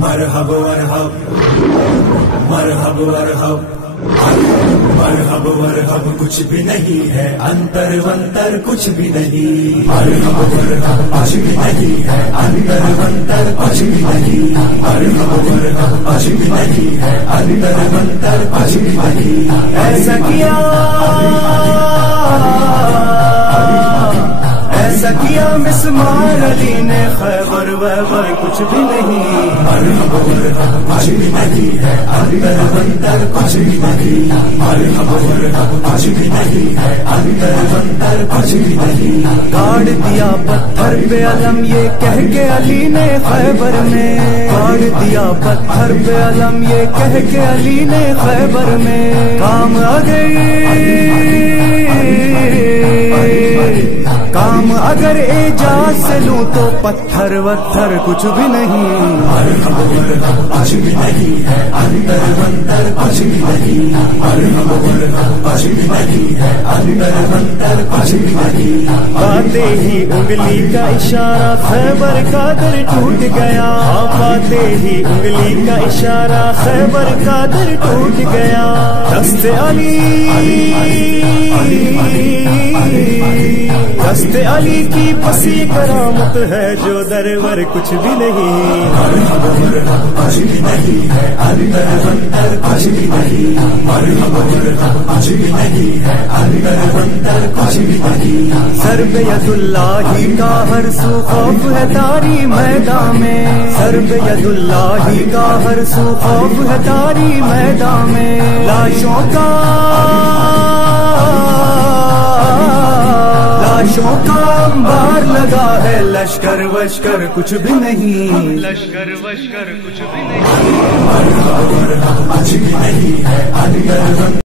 مرحب مرحب مرحب مرحب مرحب مرحب کچھ بھی نہیں ہے انتر ونتر کچھ بھی نہیں مرحب مرحب کچھ بھی نہیں ہے انتر ونتر کچھ بھی نہیں مرحب مرحب کچھ بھی نہیں ہے انتر ونتر کچھ بھی نہیں ایسا کیا مسمار علی نے خیبر ویبر کچھ بھی نہیں مرحب مرحب کچھ بھی نہیں ہے انتر ونتر کچھ بھی نہیں مرحب مرحب کچھ بھی نہیں ہے انتر ونتر کچھ بھی نہیں گاڑ دیا پتھر پہ علم یہ کہہ کے علی نے خیبر میں گاڑ دیا پتھر پہ علم یہ کہہ کے علی نے خیبر میں کام آ گئی کام اگر اعجاز سے لوں تو پتھر وتھر کچھ بھی نہیں مرحب مرحب کچھ بھی نہیں ہے انتر ونتر کچھ بھی نہیں مرحب مرحب کچھ بھی نہیں ہے انتر ونتر کچھ بھی نہیں پاتے ہی انگلی کا اشارہ خیبر کا در ٹوٹ گیا پاتے ہی انگلی کا اشارہ خیبر کا در ٹوٹ گیا دست علی دست علی کی پسی کرامت ہے جو درور کچھ بھی نہیں مرحب مرحب کچھ بھی نہیں ہے انتر ونتر کچھ بھی نہیں مرحب مرحب کچھ بھی نہیں ہے انتر ونتر کچھ بھی نہیں سر پہ ید اللہ کا ہر سو خوف ہے تاری میدان میں سر پہ ید اللہ کا ہر سو خوف ہے تاری میدان میں لاشوں کا انبار لگا ہے لشکر وشکر کچھ بھی نہیں لشکر وشکر کچھ بھی نہیں مرحب مرحب کچھ بھی نہیں ہے انتر